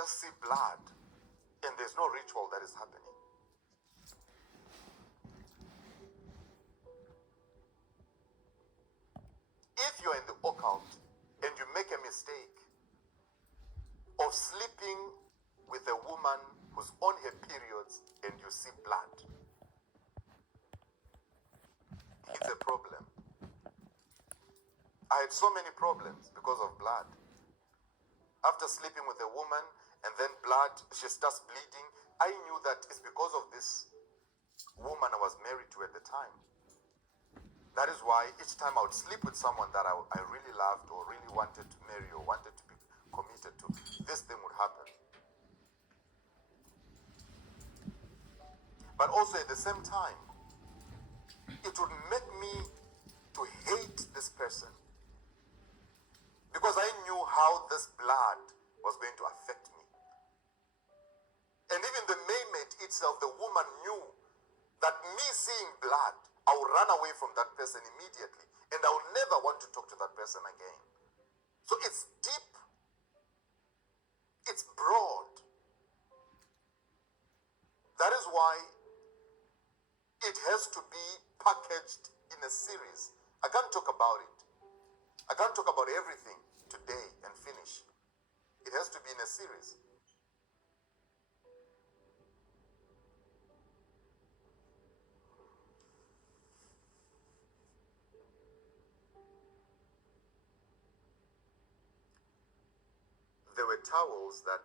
just see blood and there's no ritual that is happening. If you're in the occult and you make a mistake of sleeping with a woman who's on her periods and you see blood, it's a problem. I had so many problems because of blood. After sleeping with a woman and then blood, she starts bleeding. I knew that it's because of this woman I was married to at the time. That is why each time I would sleep with someone that I really loved or really wanted to marry or wanted to be committed to, this thing would happen. But also at the same time, it would make me to hate this person because I knew how this blood was going to affect me. And even the maid itself, the woman, knew that me seeing blood, I will run away from that person immediately and I will never want to talk to that person again. So it's deep, it's broad. That is why it has to be packaged in a series. I can't talk about it. I can't talk about everything today and finish. It has to be in a series. There were towels there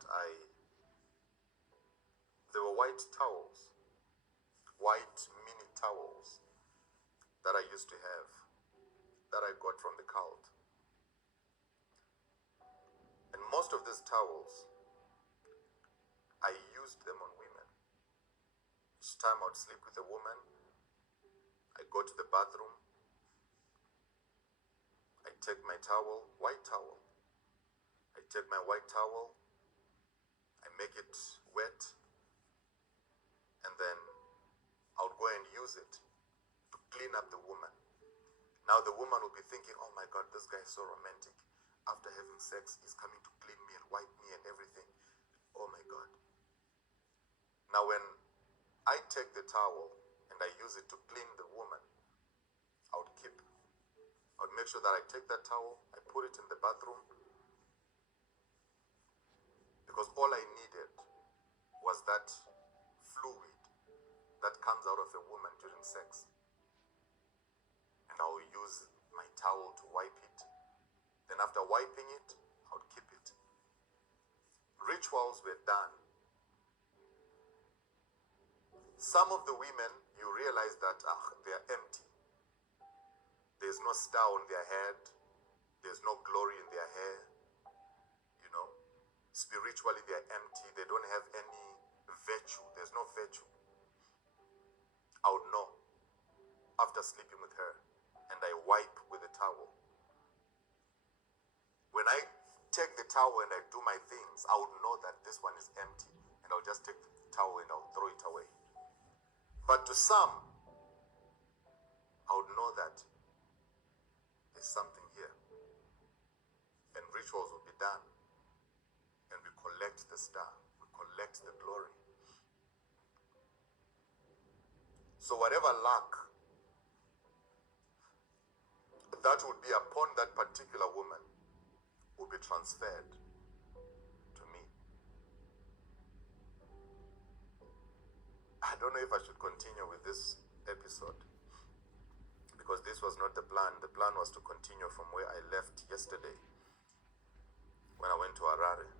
were white towels, white mini towels that I used to have, that I got from the cult. And most of these towels, I used them on women. Each time I would sleep with a woman, I go to the bathroom, I take my towel, white towel. I take my white towel, I make it wet, and then I would go and use it to clean up the woman. Now the woman will be thinking, oh my God, this guy is so romantic. After having sex, he's coming to clean me and wipe me and everything. Oh my God. Now when I take the towel and I use it to clean the woman, I would make sure that I take that towel, I put it in the bathroom, because all I needed was that fluid that comes out of a woman during sex. And I will use my towel to wipe it. Then after wiping it, I would keep it. Rituals were done. Some of the women, you realize that they are empty. There's no star on their head. There's no glory in their hair. You know, spiritually they are empty. They don't have any virtue. There's no virtue. I would know after sleeping with her and I wipe with a towel. When I take the towel and I do my things, I would know that this one is empty and I'll just take the towel and I'll throw it away. But to some, I would know that there's something here. And rituals will be done. And we collect the star. We collect the glory. So whatever luck that would be upon that particular woman will be transferred to me. I don't know if I should continue with this episode because this was not the plan. The plan was to continue from where I left yesterday when I went to Harare.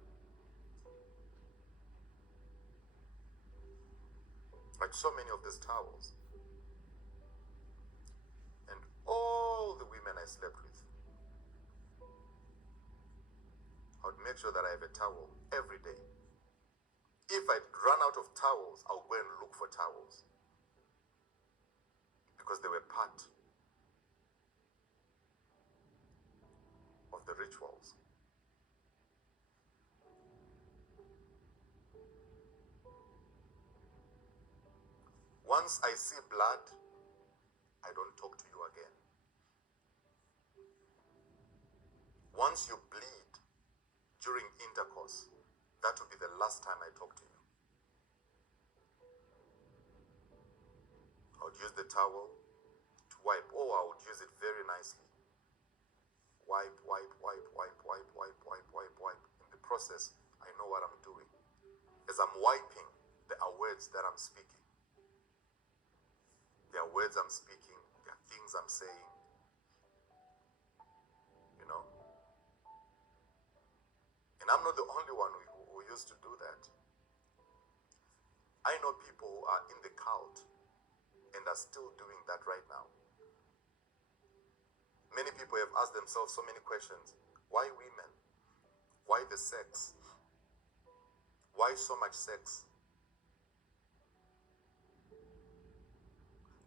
Like so many of these towels. And all the women I slept with, I would make sure that I have a towel every day. If I run out of towels, I'll go and look for towels. Because they were part of the rituals. Once I see blood, I don't talk to you again. Once you bleed during intercourse, that will be the last time I talk to you. I would use the towel to wipe, or I would use it very nicely. Wipe, wipe, wipe, wipe, wipe, wipe, wipe, wipe, wipe. In the process, I know what I'm doing. As I'm wiping, there are words that I'm speaking. There are words I'm speaking. There are things I'm saying. You know? And I'm not the only one who used to do that. I know people who are in the cult and are still doing that right now. Many people have asked themselves so many questions. Why women? Why the sex? Why so much sex?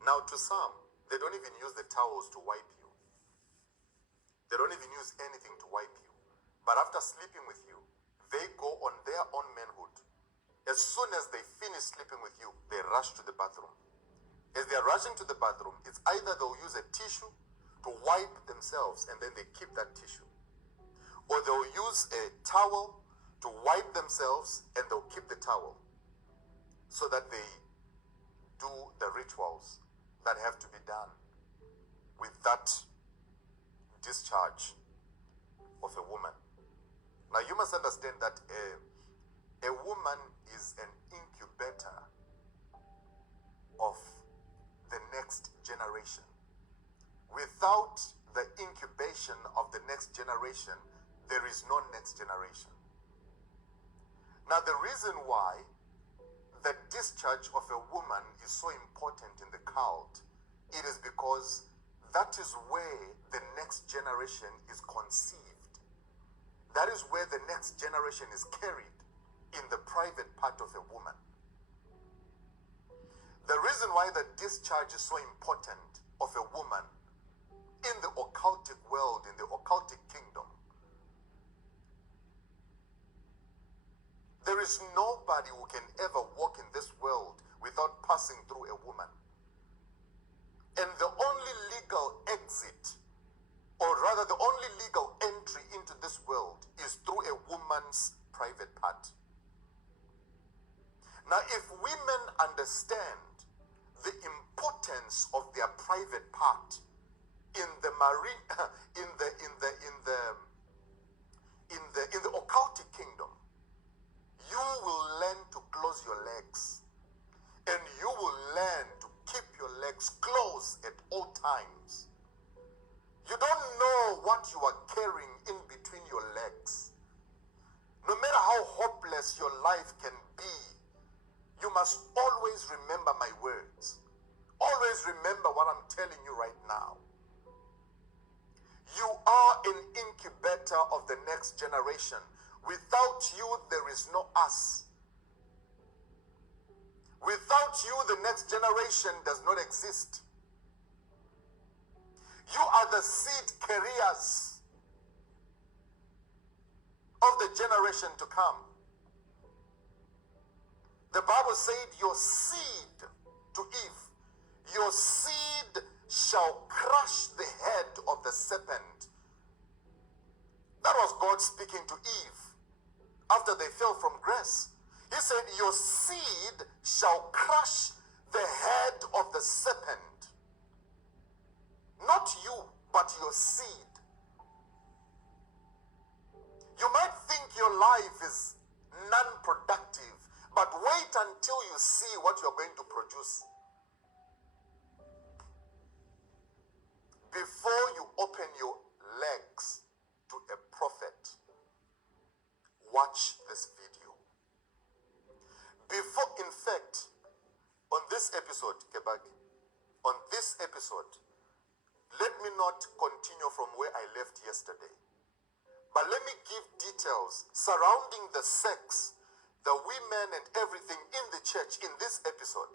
Now, to some, they don't even use the towels to wipe you. They don't even use anything to wipe you. But after sleeping with you, they go on their own manhood. As soon as they finish sleeping with you, they rush to the bathroom. As they're rushing to the bathroom, it's either they'll use a tissue to wipe themselves and then they keep that tissue, or they'll use a towel to wipe themselves and they'll keep the towel, so that they do the rituals that have to be done with that discharge of a woman. Now you must understand that a woman is an incubator of the next generation. Without the incubation of the next generation, there is no next generation. Now, the reason why the discharge of a woman is so important in the cult, it is because that is where the next generation is conceived. That is where the next generation is carried, in the private part of a woman. The reason why the discharge is so important of a woman in the occultic world, in the occultic kingdom, there is nobody who can ever walk in this world without passing through a woman. And the only legal exit, or rather the only legal entry into this world, is through a woman's private part. Now, if women understand the importance of their private part in the occultic kingdom, you will learn to close your legs, and you will learn to keep your legs closed at all times. You don't know what you are carrying in between your legs. No matter how hopeless your life can be, you must always remember my words. Always remember what I'm telling you right now. You are an incubator of the next generation. Without you, there is no us. Without you, the next generation does not exist. You are the seed carriers of the generation to come. The Bible said, your seed, to Eve, your seed shall crush the head of the serpent. That was God speaking to Eve after they fell from grace. He said, your seed shall crush the head of the serpent. Not you, but your seed. You might think your life is non-productive, but wait until you see what you're going to produce. Before you open your legs to a prophet, watch this video. Before, in fact, on this episode, Kebaki, on this episode, let me not continue from where I left yesterday, but let me give details surrounding the sex, the women and everything in the church in this episode.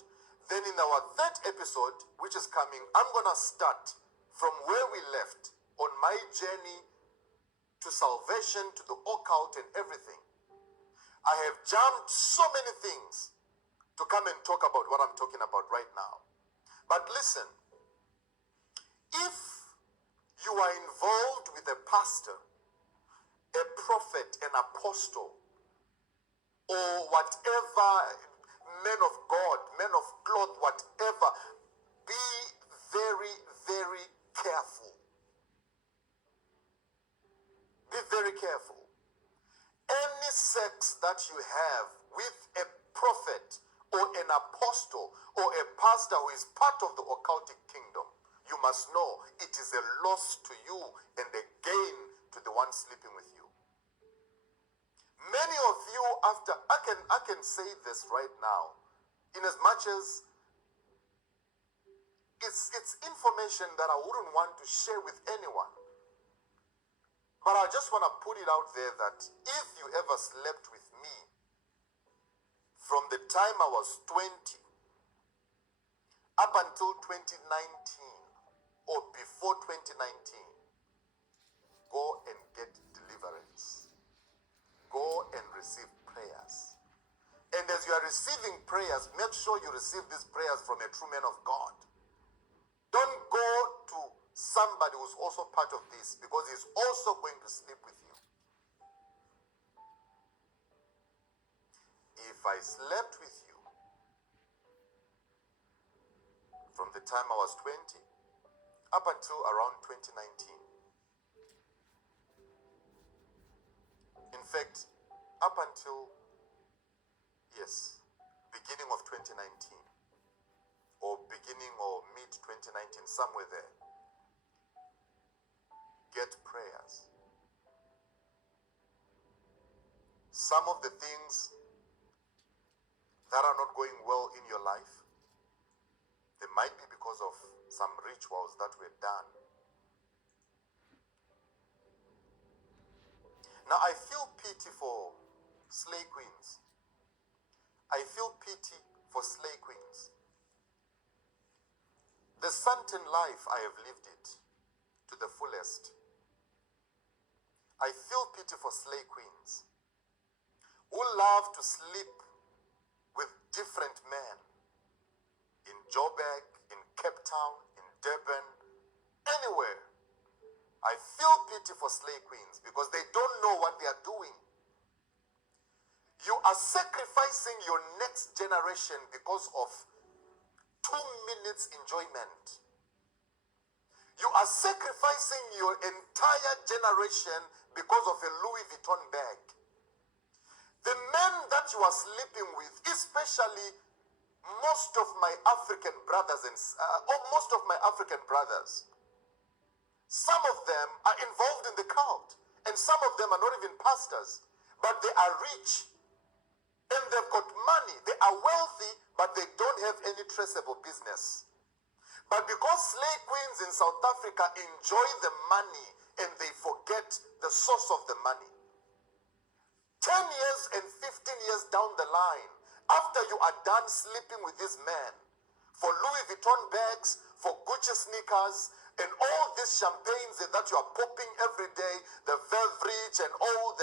Then in our third episode, which is coming, I'm going to start from where we left on my journey to salvation, to the occult and everything. I have jumped so many things to come and talk about what I'm talking about right now. But listen, if you are involved with a pastor, a prophet, an apostle, or whatever, men of God, men of cloth, whatever, be very, very careful. Be very careful. Any sex that you have with a prophet or an apostle or a pastor who is part of the occultic kingdom, you must know it is a loss to you and a gain to the one sleeping with you. Many of you, after, I can say this right now, in as much as it's information that I wouldn't want to share with anyone. But I just want to put it out there that if you ever slept with me from the time I was 20 up until 2019 or before 2019, go and get deliverance. Go and receive prayers. And as you are receiving prayers, make sure you receive these prayers from a true man of God. Don't go to somebody who's also part of this, because he's also going to sleep with you. If I slept with you from the time I was 20 up until around 2019, in fact, up until, yes, beginning of 2019, or beginning or mid 2019, somewhere there, get prayers. Some of the things that are not going well in your life, they might be because of some rituals that were done. Now I feel pity for slay queens. I feel pity for slay queens. The Santon life, I have lived it to the fullest. I feel pity for slay queens who love to sleep with different men in Joburg, in Cape Town, in Durban, anywhere. I feel pity for slay queens because they don't know what they are doing. You are sacrificing your next generation because of 2 minutes enjoyment. You are sacrificing your entire generation because of a Louis Vuitton bag. The men that you are sleeping with, especially most of my African brothers or most of my African brothers, some of them are involved in the cult, and some of them are not even pastors, but they are rich and they've got money. They are wealthy, but they don't have any traceable business. But because slay queens in South Africa enjoy the money and they forget the source of the money, 10 years and 15 years down the line, after you are done sleeping with this man, for Louis Vuitton bags, for Gucci sneakers, and all these champagnes that you are popping every day, the Beverage and all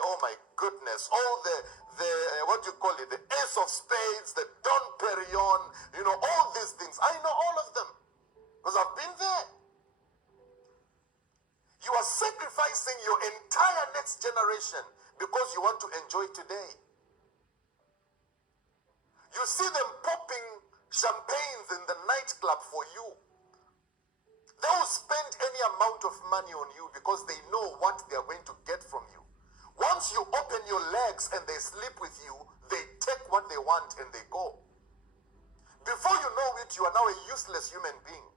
oh my goodness, all what do you call it, the Ace of Spades, the Dom Perignon, all these things. I know all of them because I've been there. You are sacrificing your entire next generation because you want to enjoy today. You see them popping champagnes in the nightclub for you. They will spend any amount of money on you because they know what they are going to get from you. Once you open your legs and they sleep with you, they take what they want and they go. Before you know it, you are now a useless human being.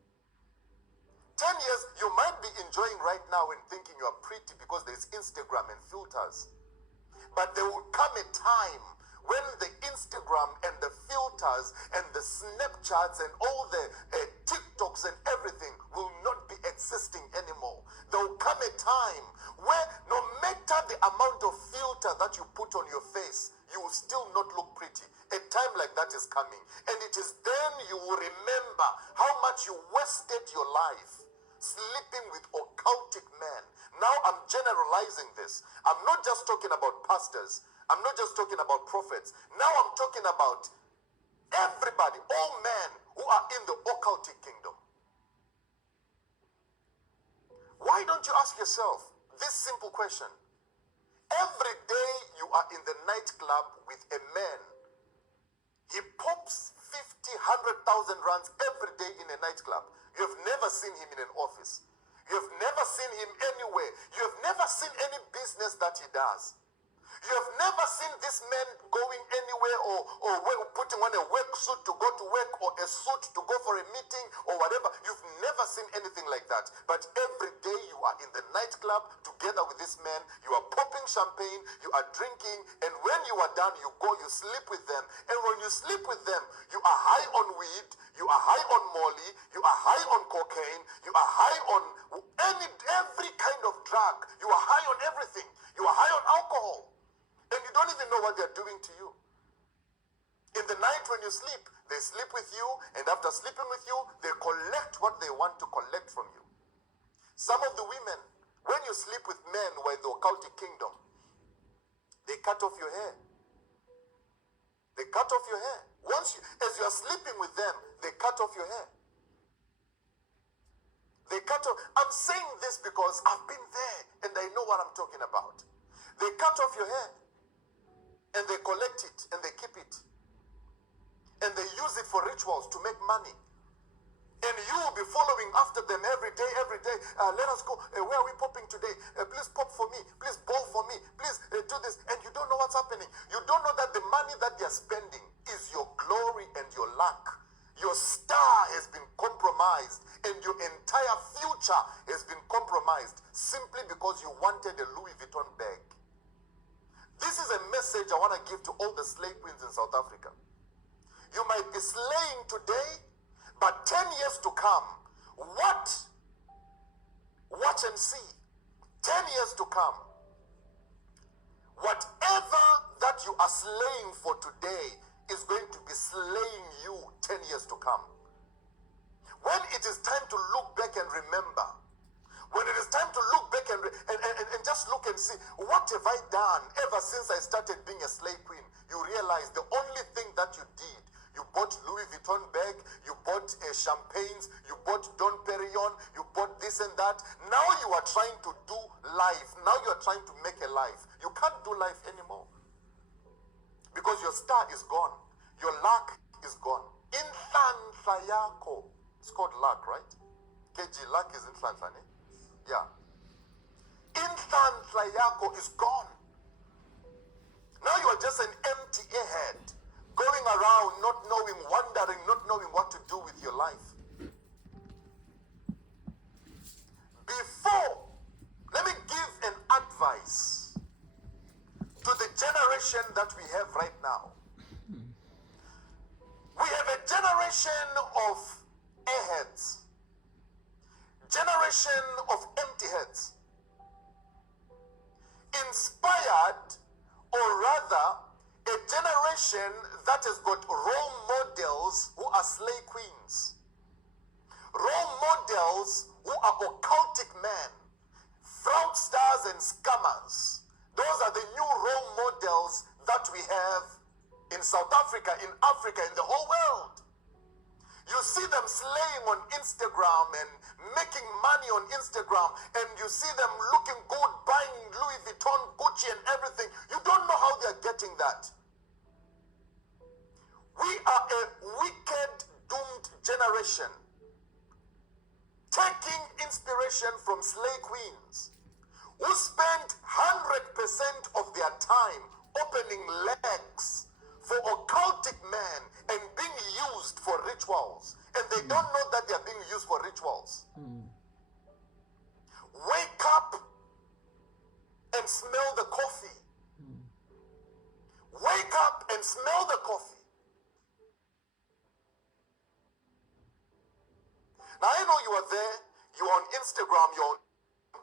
10 years, you might be enjoying right now and thinking you are pretty because there's Instagram and filters. But there will come a time when the Instagram and the filters and the Snapchats and all the TikToks and everything will not be existing anymore. There will come a time where no matter the amount of filter that you put on your face, you will still not look pretty. A time like that is coming. And it is then you will remember how much you wasted your life sleeping with occultic men. Now I'm generalizing this. I'm not just talking about pastors. I'm not just talking about prophets. Now I'm talking about everybody, all men who are in the occultic kingdom. Why don't you ask yourself this simple question? every day you are in the nightclub with a man, he pops 50, 100,000 rands every day in a nightclub. You have never seen him in an office. You have never seen him anywhere. You have never seen any business that he does. You have never seen this man going anywhere or putting on a work suit to go to work or a suit to go for a meeting or whatever. You've never seen anything like that. But every day you are in the nightclub together with this man. You are popping champagne, you are drinking, and when you are done, you go, you sleep with them. And when you sleep with them, you are high on weed, you are high on molly, you are high on cocaine, you are high on every kind of drug. You are high on everything. You are high on alcohol. And you don't even know what they're doing to you. In the night when you sleep, they sleep with you, and after sleeping with you, they collect what they want to collect from you. Some of the women, when you sleep with men who are in the occultic kingdom, they cut off your hair. They cut off your hair. As you are sleeping with them, they cut off your hair. They cut off. I'm saying this because I've been there, and I know what I'm talking about. They cut off your hair. And they collect it, and they keep it. And they use it for rituals to make money. And you will be following after them every day, every day. Let us go. Where are we popping today? Please pop for me. Please bowl for me. Please do this. And you don't know what's happening. You don't know that the money that they're spending is your glory and your luck. Your star has been compromised, and your entire future has been compromised simply because you wanted a Louis Vuitton bag. This is a message I want to give to all the slay queens in South Africa. You might be slaying today, but 10 years to come, watch and see. 10 years to come, whatever that you are slaying for today is going to be slaying you 10 years to come. When it is time to look back and remember, when it is time to look back and just look and see, what have I done ever since I started being a slay queen? You realize the only thing that you did, you bought Louis Vuitton bag, you bought champagnes, you bought Dom Perignon, you bought this and that. Now you are trying to do life. Now you are trying to make a life. You can't do life anymore. Because your star is gone. Your luck is gone. Inhlanhla yakho. It's called luck, right? KG, luck is inhlanhla, ne? Yeah. Inhlanhla yakho is gone. Now you are just an empty airhead, going around not knowing, wondering, not knowing what to do with your life. Before, let me give an advice to the generation that we have right now. We have a generation of airheads, generation of empty heads, inspired, or rather a generation that has got role models who are slay queens, role models who are occultic men, fraudsters and scammers. Those are the new role models that we have in South Africa, in Africa, in the whole world. You see them slaying on Instagram and making money on Instagram, and you see them looking good, buying Louis Vuitton, Gucci and everything. You don't know how they're getting that. We are a wicked, doomed generation, taking inspiration from slay queens who spend 100% of their time opening legs for occultic men and being used for rituals, and they don't know that they are being used for rituals. Wake up and smell the coffee. Wake up and smell the coffee. Now I know you are there, you're on Instagram, you're on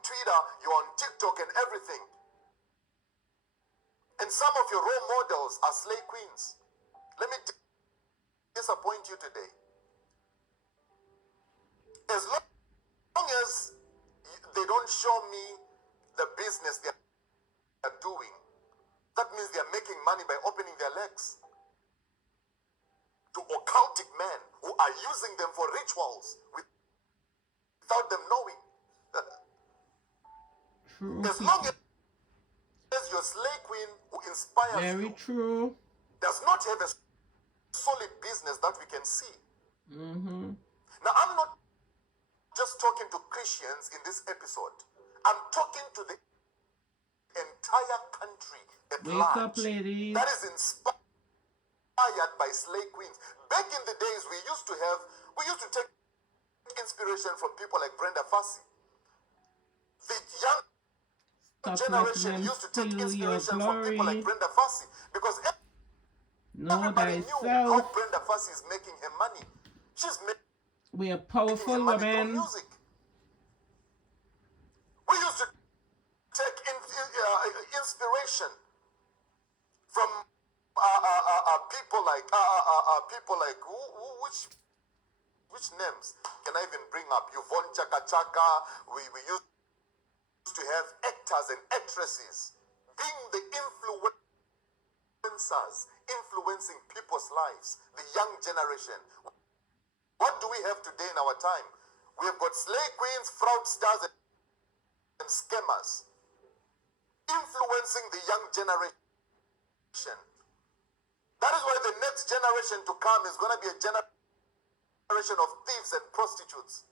Twitter, you're on TikTok and everything. And some of your role models are slay queens. Let me disappoint you today. As long as they don't show me the business they are doing, that means they are making money by opening their legs to occultic men who are using them for rituals without them knowing. As long as your slay queen who inspires Very you true. does not have a solid business that we can see. Mm-hmm. Now, I'm not just talking to Christians in this episode. I'm talking to the entire country at Wake large up, ladies. that is inspired by slay queens. Back in the days, we used to take inspiration from people like Brenda Fassie. The young Stop letting generation them used to take steal your inspiration from people like glory. Brenda Fassie because Know everybody knew how thyself. Brenda Fassie is making her money. She's making We are her powerful money through women. music. We used to take inspiration from people like which names can I even bring up? Yvonne Chaka Chaka. We used to have actors and actresses being the influencers, influencing people's lives, the young generation. What do we have today in our time? We have got slay queens, fraudsters, and scammers influencing the young generation. That is why the next generation to come is going to be a generation of thieves and prostitutes.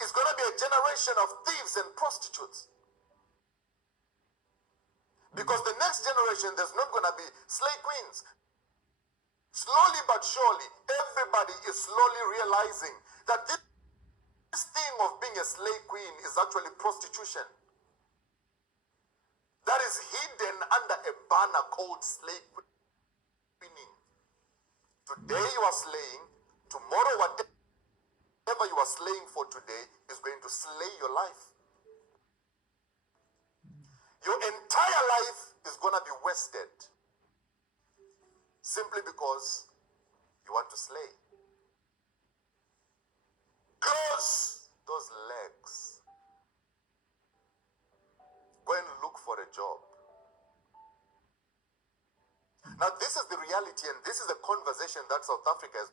It's going to be a generation of thieves and prostitutes. Because the next generation, there's not going to be slay queens. Slowly but surely, everybody is slowly realizing that this thing of being a slay queen is actually prostitution. That is hidden under a banner called slay queening. Today you are slaying, tomorrow whatever you are slaying for today is going to slay your life. Your entire life is going to be wasted simply because you want to slay. Close those legs. Go and look for a job. Now, this is the reality, and this is the conversation that South Africa is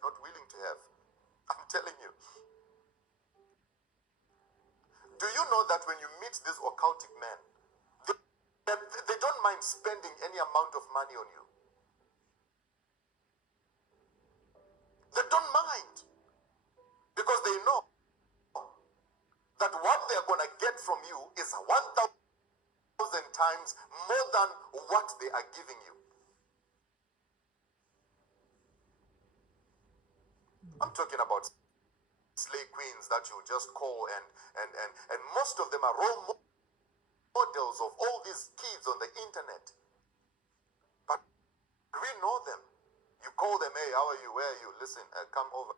not willing to have. I'm telling you. Do you know that when you meet these occultic men, they don't mind spending any amount of money on you? They don't mind. Because they know that what they're going to get from you is 1,000 times more than what they are giving you. I'm talking about slay queens that you just call and most of them are role models of all these kids on the internet. But we know them. You call them, hey, how are you? Where are you? Listen, come over.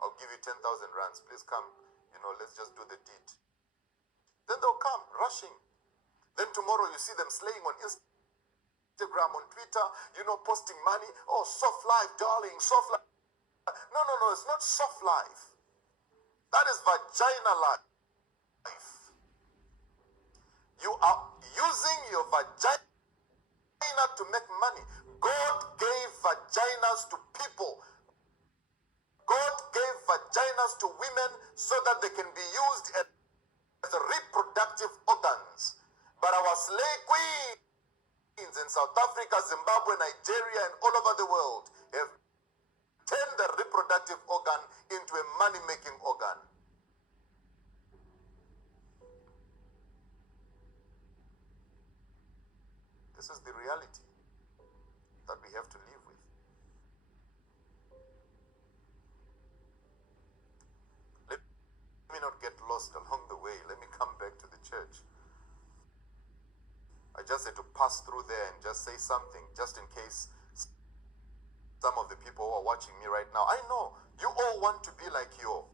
I'll give you 10,000 rands. Please come. Let's just do the deed. Then they'll come rushing. Then tomorrow you see them slaying on Instagram, on Twitter, posting money. Oh, soft life, darling, soft life. No, it's not soft life. That is vagina life. You are using your vagina to make money. God gave vaginas to people. God gave vaginas to women so that they can be used as reproductive organs. But our slay queens in South Africa, Zimbabwe, Nigeria, and all over the world have turned the reproductive organ into a money-making organ. This is the reality that we have to live with. Let me not get lost along the way. Let me come back to the church. I just had to pass through there and just say something, just in case some of the people who are watching me right now. I know you all want to be like your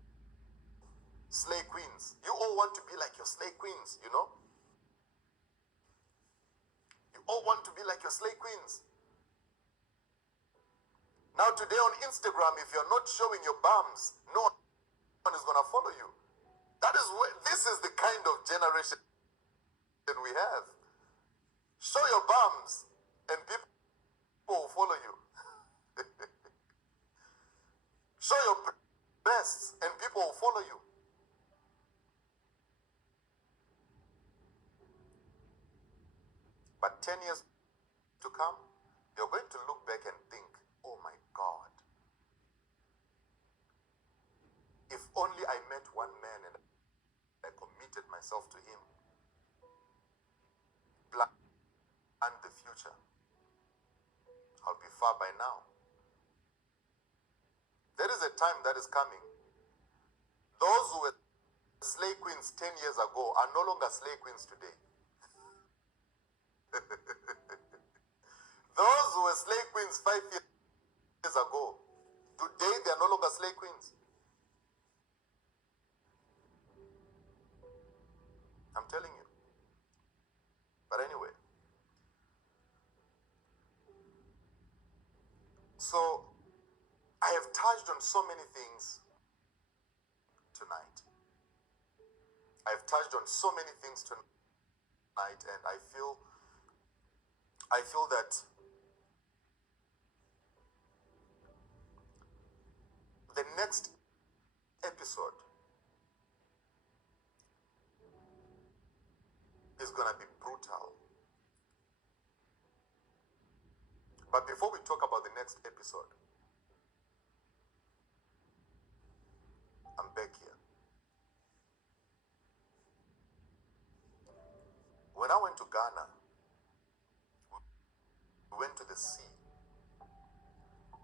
slay queens. You all want to be like your slay queens, You all want to be like your slay queens. Now today on Instagram, if you're not showing your bums, no one is going to follow you. This is the kind of generation we have. Show your bums and people will follow you. Show your breasts and people will follow you. But 10 years to come, you're going to look back and think, oh my God, if only I met one man and I committed myself to him, planned the future, I'll be far by now. There is a time that is coming. Those who were slay queens 10 years ago are no longer slay queens today. Those who were slay queens 5 years ago, today they are no longer slay queens. I'm telling you. But anyway. So, I have touched on so many things tonight. I've touched on so many things tonight, and I feel that the next episode is gonna be brutal. But before we talk about the next episode, I'm back here. When I went to Ghana, we went to the sea.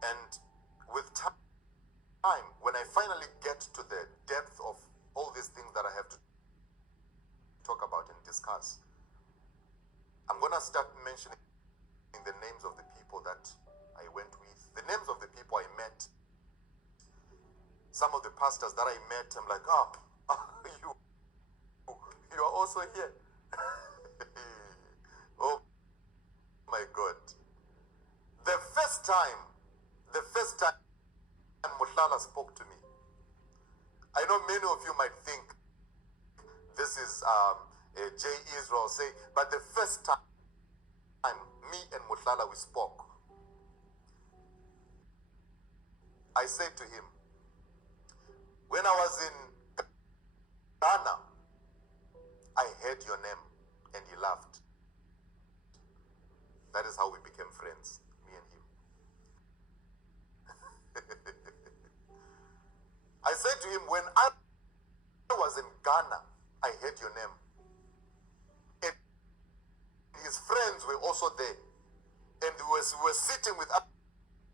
And with time, when I finally get to the depth of all these things that I have to talk about and discuss, I'm gonna start mentioning the names of the people that I went with, the names of the people I met. Some of the pastors that I met, I'm like, you are also here. Oh my God. The first time Muhlala spoke to me, I know many of you might think this is J. Israel saying, but the first time me and Muhlala we spoke, I said to him, when I was in Ghana, I heard your name, and he laughed. That is how we became friends, me and him. I said to him, when I was in Ghana, I heard your name. And his friends were also there. And we were sitting with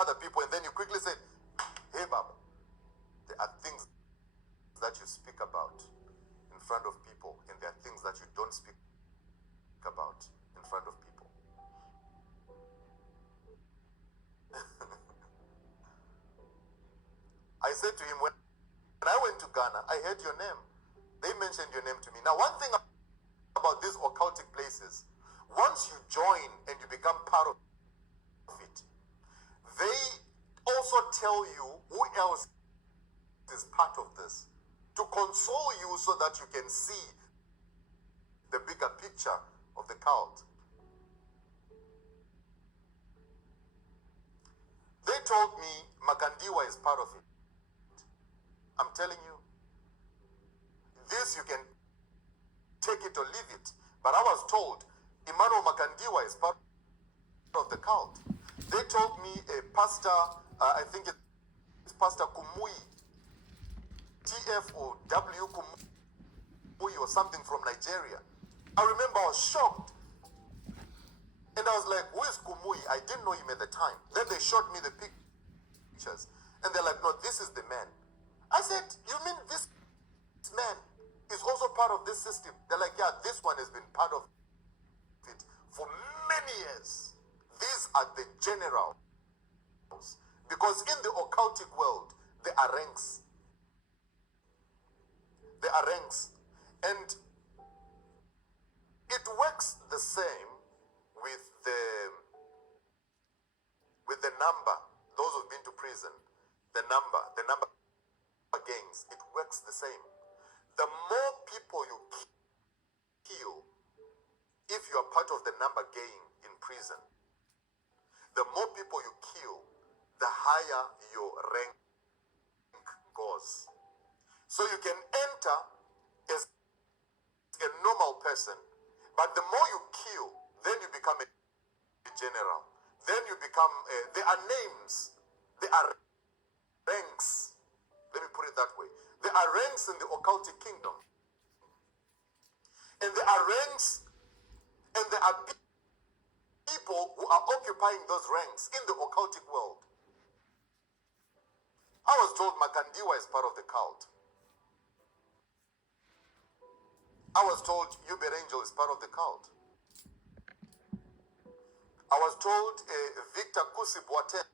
other people, and then you quickly said, hey, Baba, there are things that you speak about in front of people, and there are things that you don't speak about in front of people. I said to him, when I went to Ghana, I heard your name. They mentioned your name to me. Now, one thing about these occultic places, once you join and you become part of it, they also tell you who else is part of this, to console you so that you can see the bigger picture of the cult. They told me Makandiwa is part of it. I'm telling you, this you can take it or leave it. But I was told Emmanuel Makandiwa is part of the cult. They told me a pastor, I think it's Pastor Kumui, TF or W Kumui or something from Nigeria. I remember I was shocked. And I was like, who is Kumui? I didn't know him at the time. Then they showed me the pictures. And they're like, no, this is the man. I said, you mean this man is also part of this system? They're like, yeah, this one has been part of it for many years. These are the generals. Because in the occultic world, there are ranks. There are ranks. And it works the same with the number. Those who've been to prison, the number gangs, it works the same. The more people you kill, if you are part of the number gang in prison, the more people you kill, the higher your rank goes. So you can enter as a normal person, but the more you kill, Then you become a general. Then you become, there are names, there are ranks. Let me put it that way. There are ranks in the occultic kingdom. And there are ranks, and there are people who are occupying those ranks in the occultic world. I was told Makandiwa is part of the cult. I was told Uber Angel is part of the cult. I was told Victor Kusi Boateng